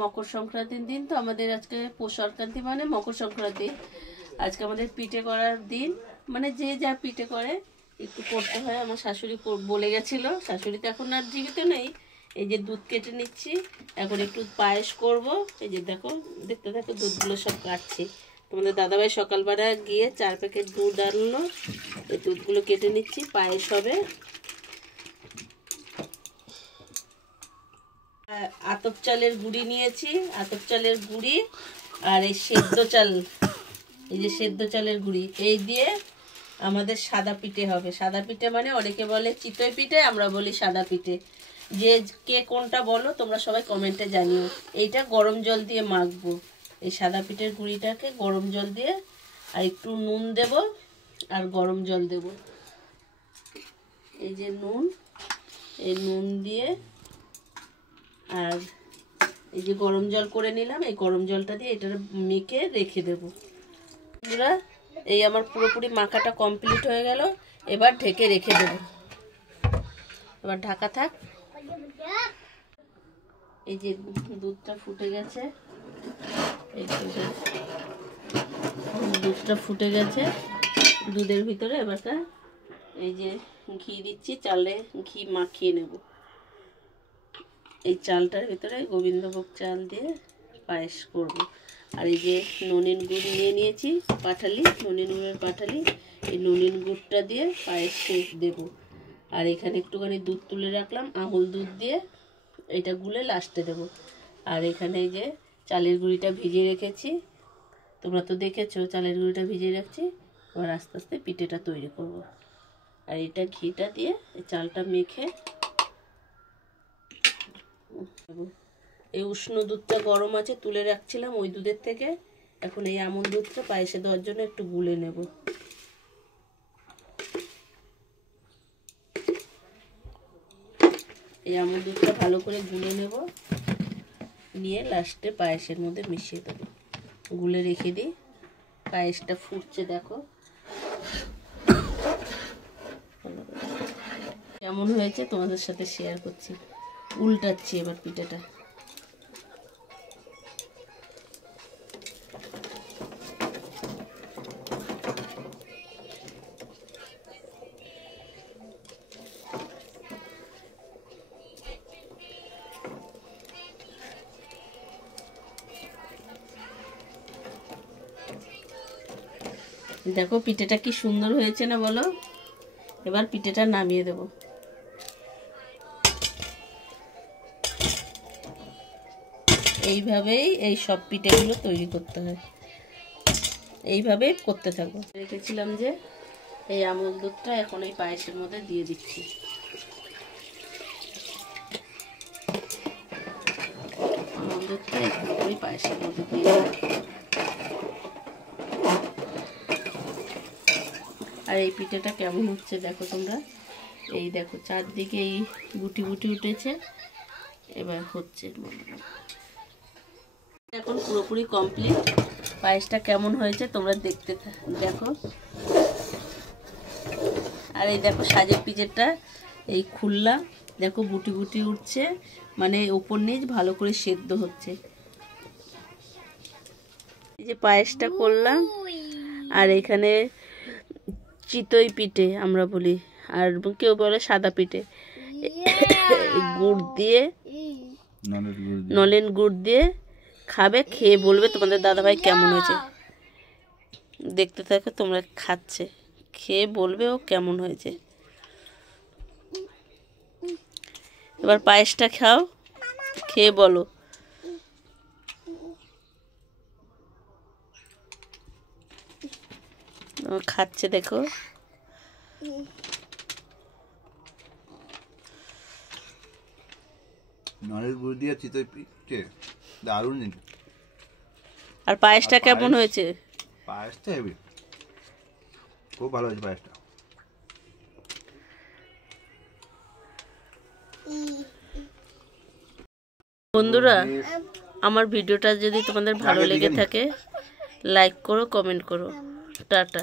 মকর সংক্রান্তির দিন। তো আমাদের আজকে পৌষ সংক্রান্তি মানে মকর সংক্রান্তি। আজকে আমাদের পিঠে করার দিন, মানে যে যা পিঠে করে একটু করতে হয়। আমার শাশুড়ি বলে গেছিলো, শাশুড়ি তো এখন আর জীবিত নেই। এই যে দুধ কেটে নিচ্ছি, এখন একটু পায়েস করব। এই যে দেখো, দেখতে দেখো দুধগুলো সব কাটছি। তোমাদের দাদাভাই সকালবেলা গিয়ে 4 প্যাকেট দুধ আনলো, এই দুধগুলো কেটে নিচ্ছি, পায়েস হবে। আতপ চালের গুঁড়ি নিয়েছি, আতপ চালের গুঁড়ি আর এই সেদ্ধ চাল, এই যে সেদ্ধ চালের গুঁড়ি, এই দিয়ে আমাদের সাদা পিঠে হবে। সাদা পিঠে মানে অনেকে বলে চিতই পিঠে, আমরা বলি সাদা পিঠে। যে কে কোনটা বলো তোমরা সবাই কমেন্টে জানিও। এইটা গরম জল দিয়ে মাখবো, এই সাদা পিঠের গুঁড়িটাকে গরম জল দিয়ে, আর একটু নুন দেব আর গরম জল দেব। এই যে নুন, এই নুন দিয়ে আর এই যে গরম জল করে নিলাম, এই গরম জলটা দিয়ে এটা মেখে রেখে দেবো। বন্ধুরা, এই আমার পুরোপুরি মাখাটা কমপ্লিট হয়ে গেল। এবার ঢেকে রেখে দেবো, এবার ঢাকা থাক। এই যে দুধটা ফুটে গেছে, এই দুধটা ফুটে গেছে দুধের ভিতরে। এবারটা এই যে ঘি দিচ্ছি, চালে ঘি মাখিয়ে নেব। এই চালটার ভিতরে গোবিন্দভোগ চাল দিয়ে পায়েস করব। আর এই যে ননিন গুড় নিয়ে নিয়েছি, পাটালি, ননিন গুড়ের পাটালি, এই ননিন গুড়টা দিয়ে পায়েস দেব। আর এখানে একটুখানি দুধ তুলে রাখলাম, আমুল দুধ দিয়ে এটা গুলে লাস্টে দেব। আর এখানে এই যে চালের গুঁড়িটা ভিজিয়ে রেখেছি, তোমরা তো দেখেছো চালের গুঁড়িটা ভিজিয়ে রাখছি। এবার আস্তে আস্তে পিঠেটা তৈরি করব। আর এটা ঘিটা দিয়ে এই চালটা মেখে, এই উষ্ণ দুধটা গরম আছে তুলে রাখছিলাম ওই দুধের থেকে, এখন এই আমুল দুধটা পায়েসে দেওয়ার জন্য একটু গুলে নেব। এই আমুল দুধটা ভালো করে গুলে নেব, নিয়ে লাস্টে পায়েসের মধ্যে মিশিয়ে দেবো। গুলে রেখে দিই, পায়েসটা ফুটছে দেখো কেমন হয়েছে তোমাদের সাথে শেয়ার করছি। উল্টাচ্ছি এবার পিঠেটা। দেখো পিঠেটা কি সুন্দর হয়েছে না বলো। এবার পিঠেটা নামিয়ে দেব। এইভাবেই এই সব পিঠেগুলো তৈরি করতে হয়, এইভাবেই করতে থাকবো। রেখেছিলাম যে এই আমুল দুধটা এখন এই পায়েসের মধ্যে দিয়ে দিচ্ছি। আমুল দুধটা এই পায়েসের মধ্যে দিয়ে দিচ্ছি। আর এই পিঠেটা কেমন হচ্ছে দেখো তোমরা, এই দেখো চারদিকে এই গুটি গুটি উঠেছে। এবার হচ্ছে এখন পুরোপুরি কমপ্লিট। পায়েসটা কেমন হয়েছে তোমরা দেখতে দেখো। আর এই দেখো সাজের পিঠেটা এই খুললাম, দেখো গুটি গুটি উঠছে, মানে উপর নিচ ভালো করে সেদ্ধ হচ্ছে। এই যে পায়েসটা করলাম, আর এখানে চিতই পিঠে আমরা বলি, আর কেউ বলে সাদা পিঠে। গুড় দিয়ে, নলেন গুড় দিয়ে খাবে, খেয়ে বলবে তোমাদের দাদাভাই কেমন হয়েছে। দেখতে থাকো তোমরা, খাচ্ছে, খেয়ে বলবে ও কেমন হয়েছে। এবার পায়েসটা খাও, খেয়ে বলো। খাচ্ছে দেখো। নলের গুড় দিয়ে চিতই পিঠে দারুণ। আর পায়েসটা কেমন হয়েছে? পায়েসটা হেভি, খুব ভালো হয়েছে পায়েসটা। বন্ধুরা, আমার ভিডিওটা যদি তোমাদের ভালো লেগে থাকে লাইক করো, কমেন্ট করো। টাটা।